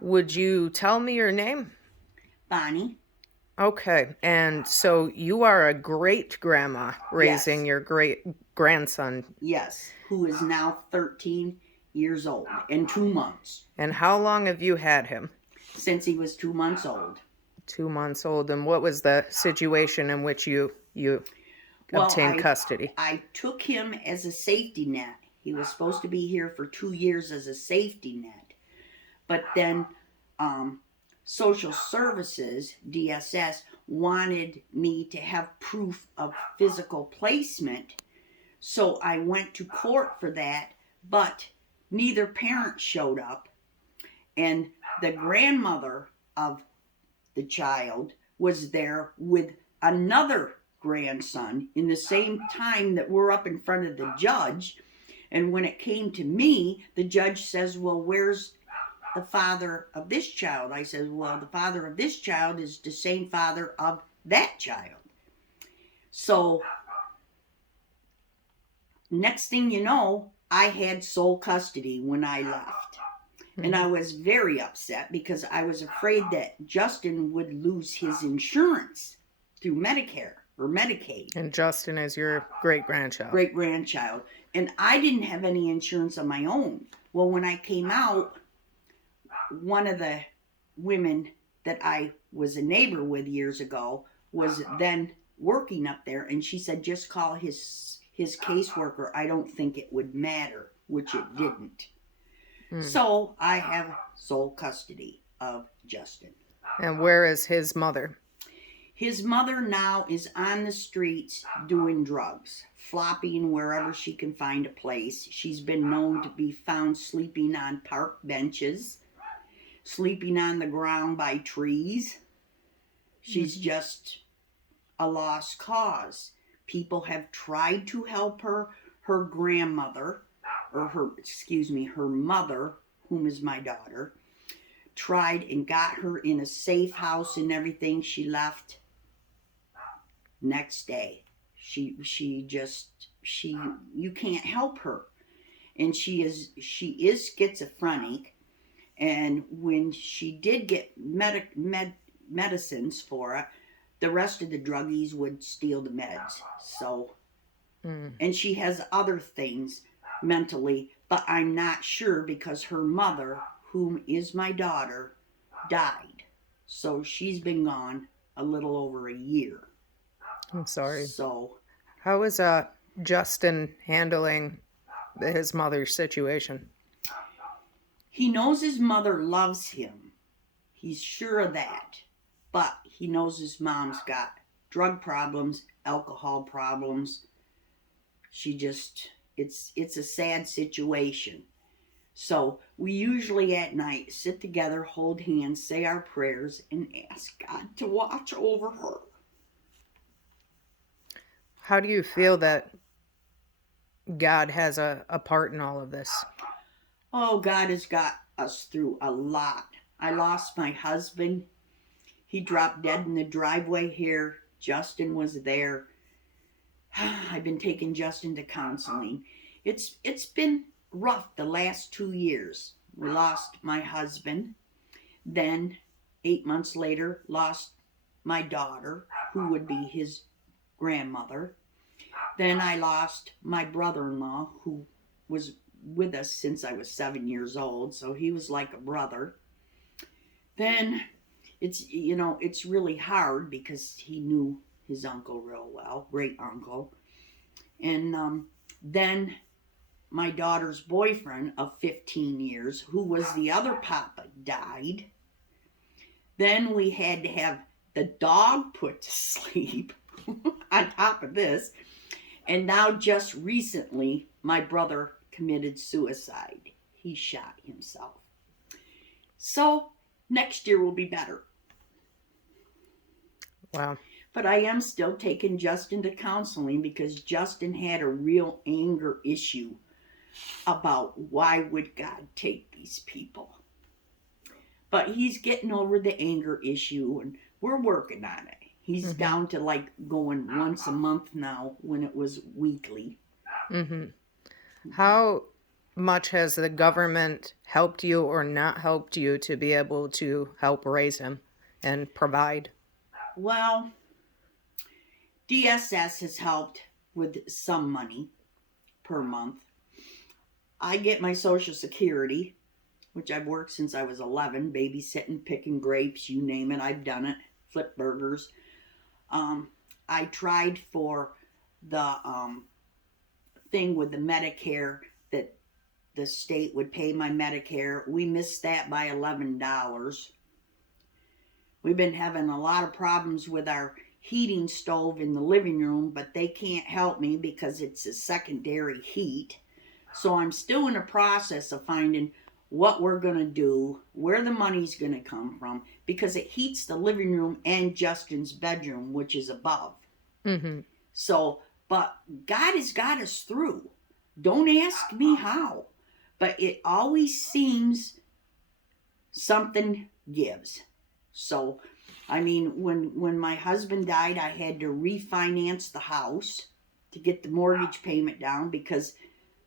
Would you tell me your name? Bonnie? Okay, and so you are a great grandma raising Yes, your great grandson. yes, who is now 13 years old and 2 months, And how long have you had him? since he was 2 months old. 2 months old. And what was the situation in which you Well, obtained I custody? I took him as a safety net. He was supposed to be here for 2 years as a safety net, but then um, social services DSS wanted me to have proof of physical placement, so I went to court for that, but neither parent showed up. And the grandmother of the child was there with another grandson in the same time that we're up in front of the judge. And when it came to me, the judge says, "Well, where's the father of this child?" I said, "Well, the father of this child is the same father of that child." So next thing you know, I had sole custody when I left. And I Mhm. was very upset because I was afraid that Justin would lose his insurance through Medicare or Medicaid, And Justin is your great grandchild. great grandchild. And I didn't have any insurance of my own. Well, when I came out, one of the women that I was a neighbor with years ago was then working up there, and she said, "Just call his caseworker. I don't think it would matter," which it didn't. Mm. So I have sole custody of Justin. And where is his mother? His mother now is on the streets doing drugs, flopping wherever she can find a place. She's been known to be found sleeping on park benches, sleeping on the ground by trees. She's Mhm. just a lost cause. People have tried to help her. Her grandmother, or her mother, whom is my daughter, tried and got her in a safe house and everything. She left next day. She you can't help her. And she is schizophrenic, and when she did get medicines for it, the rest of the druggies would steal the meds. So, Mm. and she has other things mentally, but I'm not sure because her mother, whom is my daughter, died. So she's been gone a little over a year. I'm sorry. So How is Justin handling his mother's situation? he knows his mother loves him. He's sure of that. But he knows his mom's got drug problems, alcohol problems. It's a sad situation. So we usually at night sit together, hold hands, say our prayers, and ask God to watch over her. How do you feel that God has a part in all of this? Oh, God has got us through a lot. I lost my husband. He dropped dead in the driveway here. Justin was there. I've been taking Justin to counseling. It's been rough the last 2 years. We lost my husband. Then 8 months later, lost my daughter, who would be his grandmother. Then I lost my brother-in-law, who was with us since I was 7 years old, so he was like a brother. Then it's really hard because he knew his uncle real well, great uncle. And then my daughter's boyfriend of 15 years, who was the other papa, died. Then we had to have the dog put to sleep on top of this. And now, just recently, my brother committed suicide. He shot himself. So next year will be better. Wow. But I am still taking Justin to counseling because Justin had a real anger issue about why would God take these people. But he's getting over the anger issue and we're working on it. He's Mm-hmm. down to like going once a month now when it was weekly. Mm-hmm. How much has the government helped you or not helped you to be able to help raise him and provide? Well, DSS has helped with some money per month. I get my Social Security, which I've worked since I was 11, babysitting, picking grapes, you name it, I've done it, flip burgers. I tried for the thing with the Medicare that the state would pay my Medicare. We missed that by $11. We've been having a lot of problems with our heating stove in the living room, but they can't help me because it's a secondary heat. So I'm still in the process of finding what we're going to do, where the money's going to come from, because it heats the living room and Justin's bedroom, which is above. Mm-hmm. So, but God has got us through. Don't ask me how, but it always seems something gives. So, I mean, when my husband died, I had to refinance the house to get the mortgage payment down because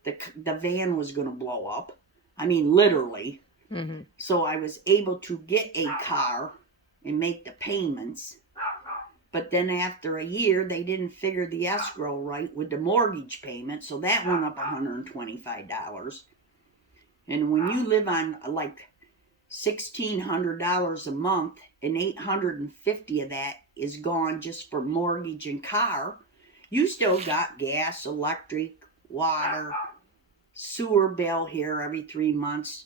the van was going to blow up. I mean, literally. Mm-hmm. So I was able to get a car and make the payments. But then after a year, they didn't figure the escrow right with the mortgage payment. So that went up $125. And when you live on like $1,600 a month and $850 of that is gone just for mortgage and car, you still got gas, electric, water, sewer bill here every 3 months,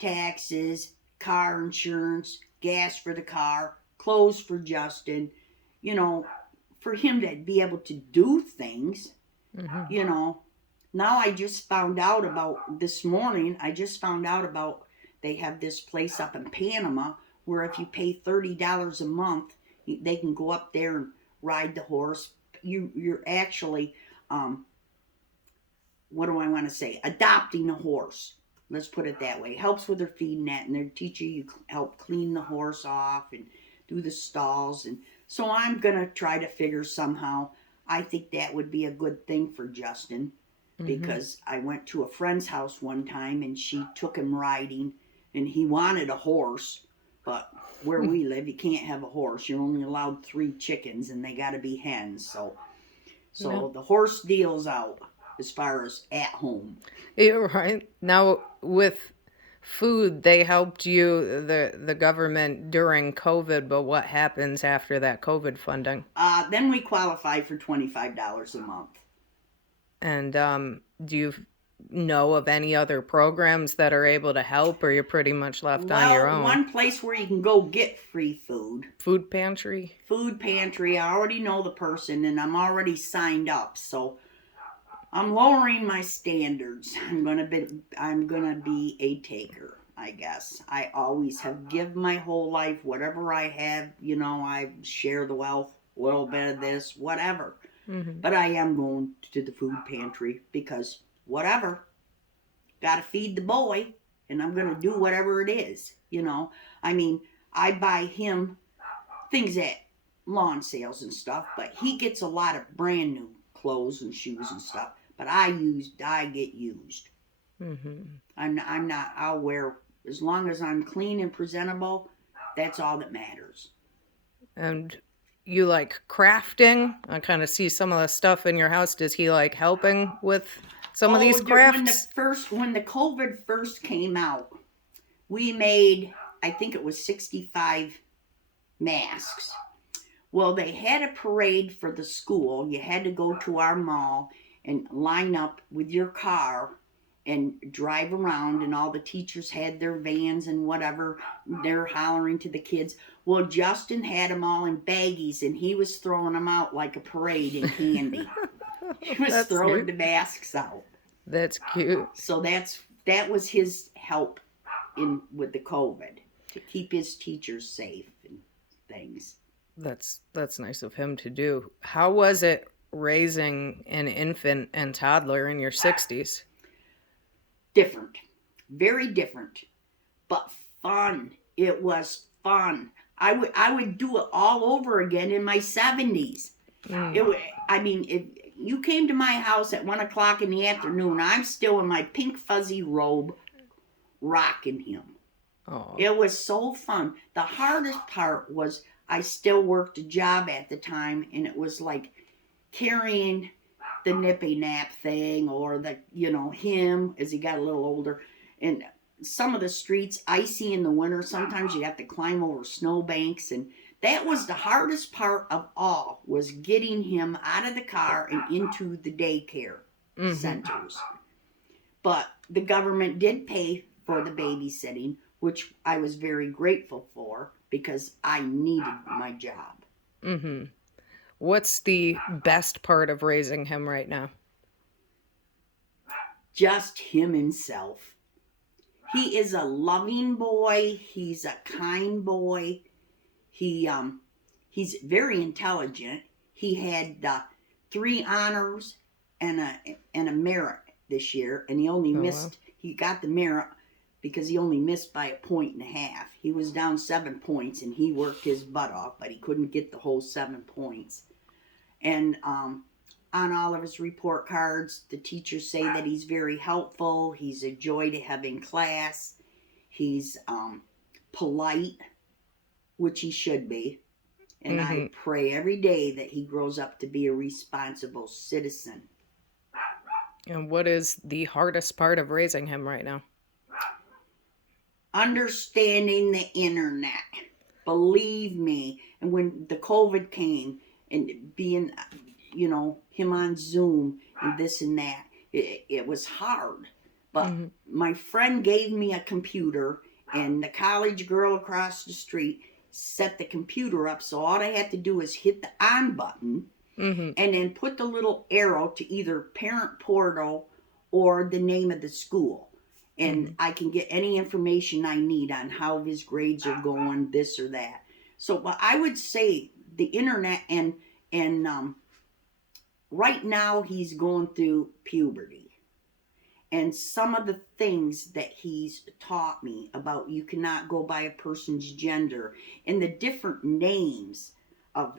taxes, car insurance, gas for the car, clothes for Justin, you know, for him to be able to do things, Mm-hmm. you know. Now I just found out about this morning, they have this place up in Panama where if you pay $30 a month, they can go up there and ride the horse. You're actually, what do I want to say? Adopting a horse. Let's put it that way. Helps with their feeding that, and they're teaching you help clean the horse off and do the stalls. And so I'm gonna try to figure somehow. I think that would be a good thing for Justin because I went to a friend's house one time and she took him riding, and he wanted a horse, but where we live, you can't have a horse. You're only allowed 3 chickens, and they got to be hens. So No. the horse deal's out as far as at home. Yeah, right. Now with food, they helped you, the government, during COVID, but what happens after that COVID funding? Then we qualify for $25 a month. And do you know of any other programs that are able to help, or you're pretty much left on your Well, own? one place where you can go get free food. Food pantry? Food pantry. I already know the person, and I'm already signed up. So I'm lowering my standards. I'm gonna be a taker, I guess. I always have give my whole life, whatever I have, you know, I share the wealth, a little bit of this, whatever. Mm-hmm. But I am going to the food pantry because whatever, gotta feed the boy, and I'm gonna do whatever it is, you know. I mean, I buy him things at lawn sales and stuff, but he gets a lot of brand new clothes and shoes and stuff. But I get used. Mm-hmm. I'm not. I'll wear as long as I'm clean and presentable. That's all that matters. And you like crafting? I kind of see some of the stuff in your house. Does he like helping with some of these crafts? When the COVID first came out, we made, I think it was 65 masks. Well, they had a parade for the school. You had to go to our mall and line up with your car and drive around, and all the teachers had their vans and whatever. They're hollering to the kids. Well, Justin had them all in baggies, and he was throwing them out like a parade in candy. He was throwing the masks out. That's cute. So that was his help in with the COVID, to keep his teachers safe and things. That's nice of him to do. How was it raising an infant and toddler in your 60s? Different. Very different. But fun. It was fun. I would do it all over again in my 70s. you came to my house at 1 o'clock in the afternoon. I'm still in my pink fuzzy robe rocking him. Oh. It was so fun. The hardest part was I still worked a job at the time, and it was like carrying the nippy nap thing, or the, him as he got a little older. And some of the streets icy in the winter. Sometimes you have to climb over snowbanks, and that was the hardest part of all, was getting him out of the car and into the daycare centers. But the government did pay for the babysitting, which I was very grateful for because I needed my job. What's the best part of raising him right now? Just him himself. He is a loving boy. He's a kind boy. He's very intelligent. He had 3 honors and a merit this year, and he only missed. Wow. He got the merit because he only missed by 1.5 points. He was down 7 points, and he worked his butt off, but he couldn't get the whole 7 points. And on all of his report cards, the teachers say that he's very helpful. He's a joy to have in class. He's polite, which he should be. And I pray every day that he grows up to be a responsible citizen. And what is the hardest part of raising him right now? Understanding the internet. Believe me. And when the COVID came, and being, him on Zoom and this and that, it was hard. But my friend gave me a computer, and the college girl across the street set the computer up, so all I had to do is hit the on button and then put the little arrow to either parent portal or the name of the school. And I can get any information I need on how his grades are going, this or that. So, but I would say the internet, and right now he's going through puberty. And some of the things that he's taught me about, you cannot go by a person's gender, and the different names of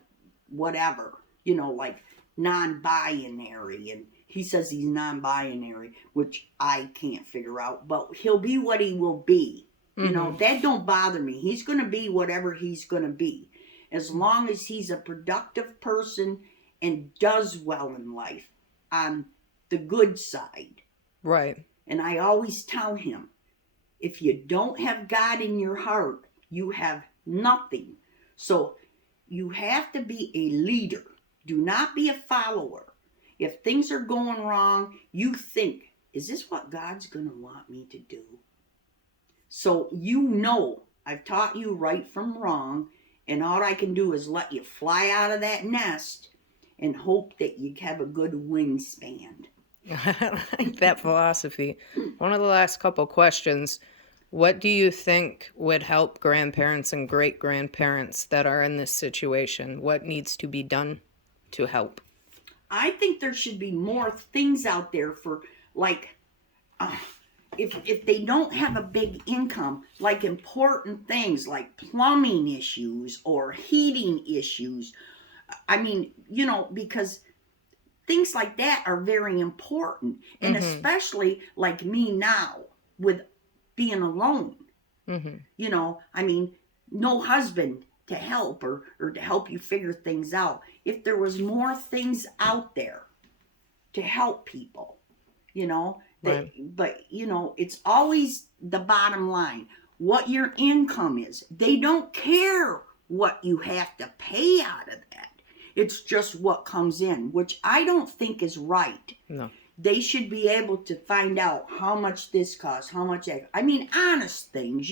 whatever, like non-binary, and he says he's non-binary, which I can't figure out, but he'll be what he will be. That don't bother me. He's going to be whatever he's going to be, as long as he's a productive person and does well in life on the good side. Right. And I always tell him, if you don't have God in your heart, you have nothing. So you have to be a leader. Do not be a follower. If things are going wrong, you think, is this what God's going to want me to do? So I've taught you right from wrong, and all I can do is let you fly out of that nest and hope that you have a good wingspan. I like that philosophy. One of the last couple questions. What do you think would help grandparents and great-grandparents that are in this situation? What needs to be done to help? I think there should be more things out there for, like, if they don't have a big income, like important things like plumbing issues or heating issues. I mean, because things like that are very important. And especially like me now with being alone. No husband to help or to help you figure things out. If there was more things out there to help people, right. But it's always the bottom line. What your income is. They don't care what you have to pay out of that. It's just what comes in, which I don't think is right. No. They should be able to find out how much this costs, how much that. I mean, honest things,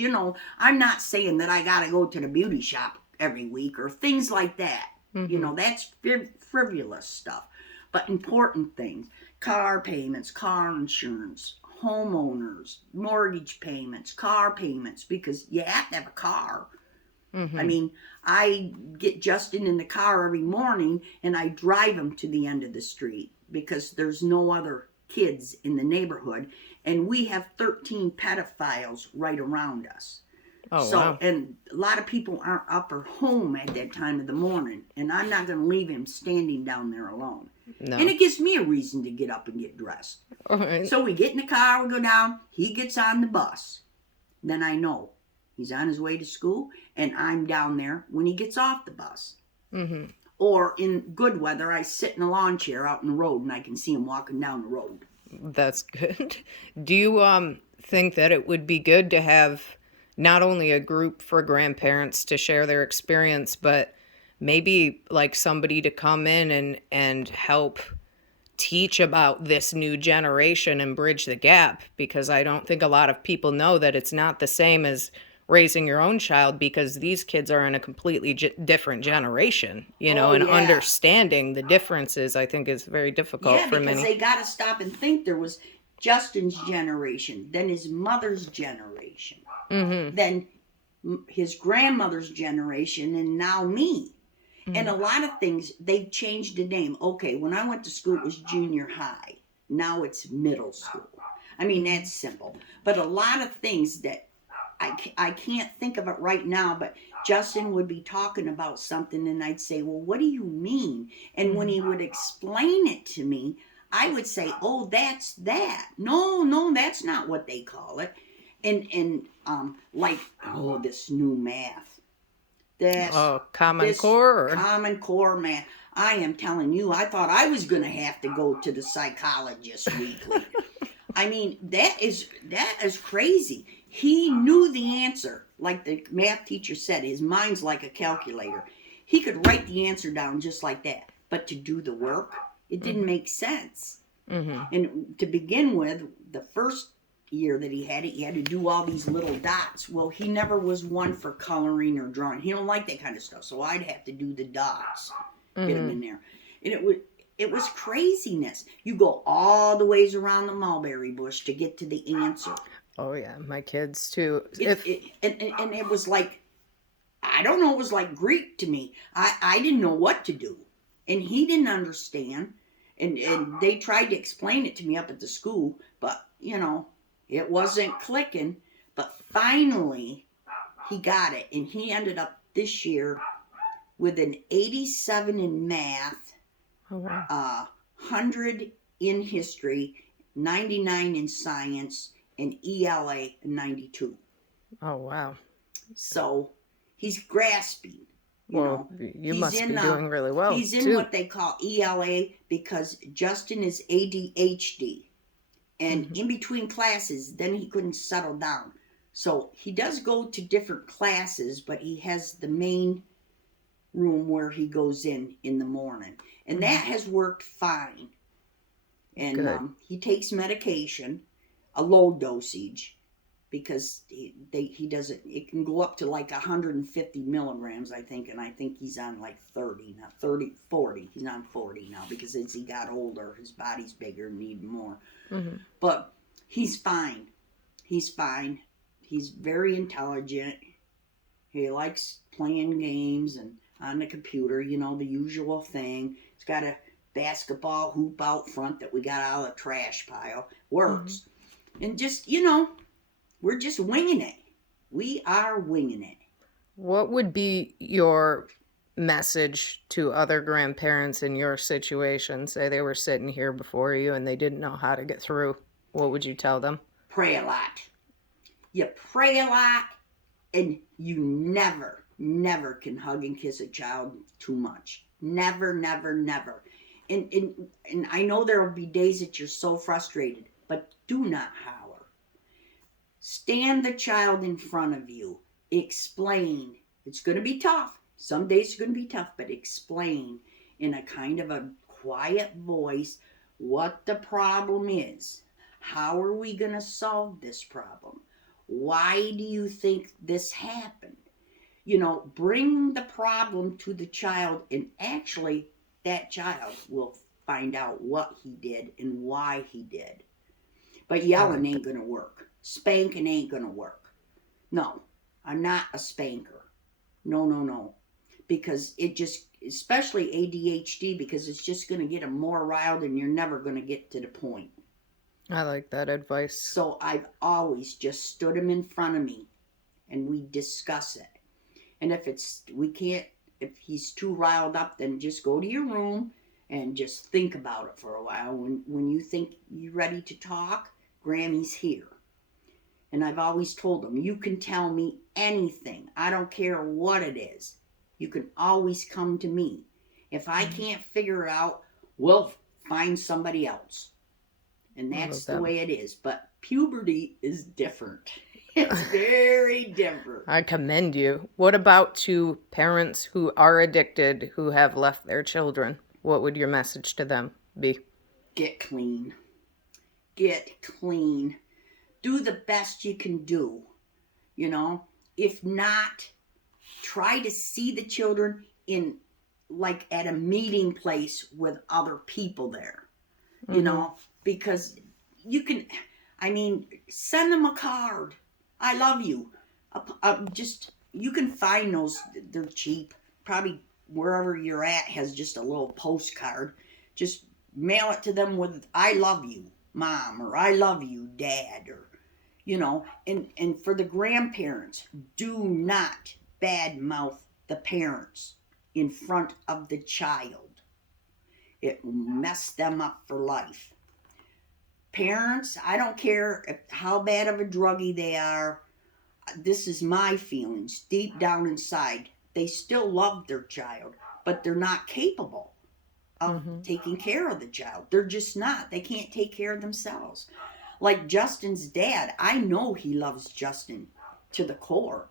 I'm not saying that I got to go to the beauty shop every week or things like that. That's frivolous stuff. But important things, car payments, car insurance, homeowners, mortgage payments, car payments, because you have to have a car. I mean, I get Justin in the car every morning and I drive him to the end of the street because there's no other kids in the neighborhood. And we have 13 pedophiles right around us. Oh, So, wow. and a lot of people aren't up or home at that time of the morning, and I'm not going to leave him standing down there alone. And No. it gives me a reason to get up and get dressed. All right. So we get in the car, we go down, he gets on the bus. Then I know he's on his way to school, and I'm down there when he gets off the bus. Mm-hmm. Or in good weather, I sit in a lawn chair out in the road and I can see him walking down the road. That's good. Do you think that it would be good to have not only a group for grandparents to share their experience, but maybe like somebody to come in and help teach about this new generation and bridge the gap? Because I don't think a lot of people know that it's not the same as raising your own child, because these kids are in a completely different generation, Oh, and yeah. understanding the differences I think is very difficult Yeah, for because many. they got to stop and think there was Justin's generation, then his mother's generation, Mm-hmm. then his grandmother's generation, and now me. And Mm-hmm. a lot of things, they've changed the name. Okay, when I went to school, it was junior high. Now it's middle school. I mean, that's simple. But a lot of things that I can't think of it right now, but Justin would be talking about something and I'd say, well, what do you mean? And when he would explain it to me, I would say, oh, that's that. No, no, that's not what they call it. And like, oh, this new math. This Oh, Common this Core or Common Core math. I am telling you, I thought I was going to have to go to the psychologist weekly. I mean, that is crazy. He knew the answer, like the math teacher said. His mind's like a calculator. He could write the answer down just like that. But to do the work, it didn't make sense. mm-hmm. And to begin with, the first year that he had to do all these little dots. Well, he never was one for coloring or drawing. He don't like that kind of stuff. So I'd have to do the dots, get him in there, and it was craziness. You go all the ways around the mulberry bush to get to the answer. Oh yeah, my kids too. And it was like, I don't know, it was like Greek to me. I didn't know what to do. And he didn't understand. And they tried to explain it to me up at the school, but it wasn't clicking. But finally he got it, and he ended up this year with an 87 in math, Oh wow. 100 in history, 99 in science, and ELA 92. Oh wow. So he's grasping. Well, you He's must in be doing really well he's in too. what they call ELA because Justin is ADHD, and in between classes, then he couldn't settle down. So he does go to different classes, but he has the main room where he goes in the morning, and that has worked fine. And Good. he takes medication, a low dosage, because he doesn't. It can go up to like 150 milligrams, I think, and I think he's on like 30 now, 30, 40. He's on 40 now because as he got older, his body's bigger and need more. Mm-hmm. But he's fine. He's fine. He's very intelligent. He likes playing games and on the computer, the usual thing. He's got a basketball hoop out front that we got out of the trash pile. Works. And just, we're just winging it. We are winging it. What would be your message to other grandparents in your situation? Say they were sitting here before you and they didn't know how to get through. What would you tell them? Pray a lot. You pray a lot, and you never, never can hug and kiss a child too much. Never, never, never. And I know there will be days that you're so frustrated, but do not holler. Stand the child in front of you. Explain. It's going to be tough. Some days are going to be tough, but explain in a kind of a quiet voice what the problem is. How are we going to solve this problem? Why do you think this happened? Bring the problem to the child, and actually that child will find out what he did and why he did. But yelling ain't going to work. Spanking ain't going to work. No, I'm not a spanker. No, no, no. Because it just, especially ADHD, because it's just going to get them more riled and you're never going to get to the point. I like that advice. So I've always just stood them in front of me and we discuss it. And if he's too riled up, then just go to your room and just think about it for a while. When you think you're ready to talk, Grammy's here. And I've always told him, you can tell me anything. I don't care what it is. You can always come to me. If I can't figure it out, we'll find somebody else. And that's the way it is. But puberty is different. It's very different. I commend you. What about to parents who are addicted, who have left their children? What would your message to them be? Get clean. Get clean. Do the best you can do. You know, if not, try to see the children in, like, at a meeting place with other people there. You know, because you can, send them a card. I love you. You can find those, they're cheap. Probably wherever you're at has just a little postcard. Just mail it to them with, I love you, Mom, or I love you, Dad, or, and for the grandparents, do not badmouth the parents in front of the child. It will mess them up for life. Parents, I don't care how bad of a druggie they are. This is my feelings. Deep down inside, they still love their child, but they're not capable of taking care of the child. They're just not. They can't take care of themselves. Like Justin's dad, I know he loves Justin to the core,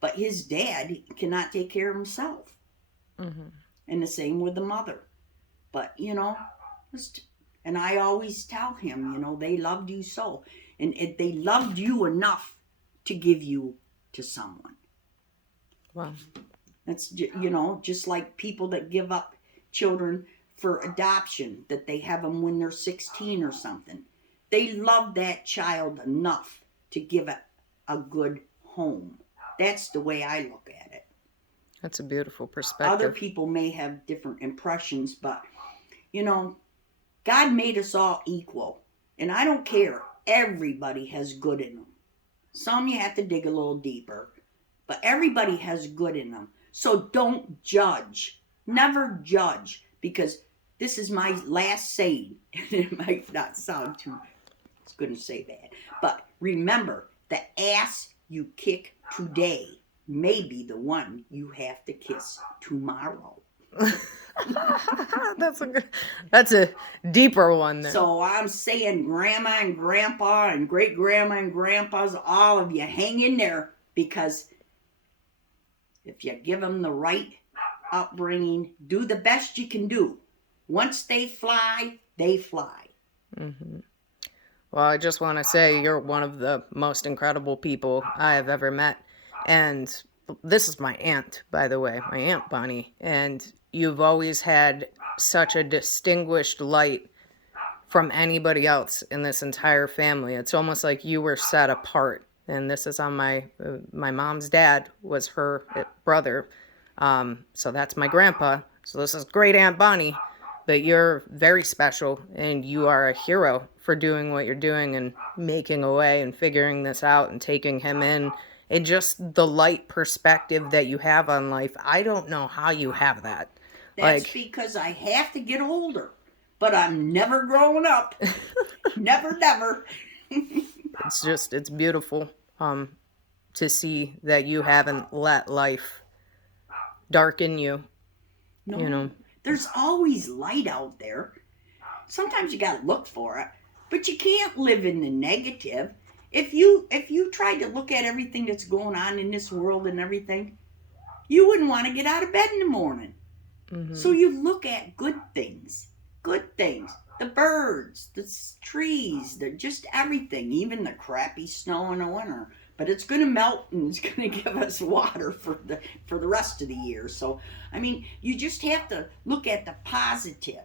but his dad cannot take care of himself. And the same with the mother. But, and I always tell him, they loved you so. And they loved you enough to give you to someone. Wow. That's, just like people that give up children for adoption, that they have them when they're 16 or something. They love that child enough to give it a good home. That's the way I look at it. That's a beautiful perspective. Other people may have different impressions, but, God made us all equal. And I don't care. Everybody has good in them. Some you have to dig a little deeper, but everybody has good in them. So don't judge. Never judge, because this is my last saying. And it might not sound too, it's going to say that. But remember, the ass you kick today may be the one you have to kiss tomorrow. That's a deeper one then. So I'm saying, Grandma and Grandpa and great grandma and grandpas, all of you, hang in there, because if you give them the right upbringing, do the best you can do. Once they fly, they fly. Well, I just want to say you're one of the most incredible people I have ever met. And this is my aunt, by the way, my Aunt Bonnie. And you've always had such a distinguished light from anybody else in this entire family. It's almost like you were set apart. And this is on my mom's dad was her brother. So that's my grandpa. So this is great Aunt Bonnie. But you're very special, and you are a hero for doing what you're doing and making a way and figuring this out and taking him in. And just the light perspective that you have on life. I don't know how you have that. That's because I have to get older. But I'm never growing up. Never, never. It's beautiful to see that you haven't let life darken you. No. There's always light out there. Sometimes you gotta look for it. But you can't live in the negative. If you tried to look at everything that's going on in this world and everything, you wouldn't want to get out of bed in the morning. So you look at good things. Good things. The birds, the trees, just everything. Even the crappy snow in the winter. But it's going to melt and it's going to give us water for the rest of the year. So, you just have to look at the positive.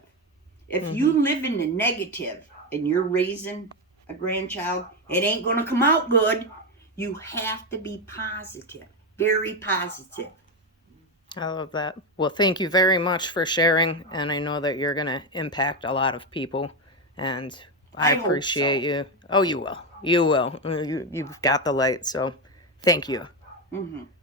If you live in the negative and you're raising a grandchild, it ain't going to come out good. You have to be positive. Very positive. I love that. Well, thank you very much for sharing. And I know that you're going to impact a lot of people. And I appreciate you. Oh, you will. You will. You've got the light. So thank you. Mm-hmm.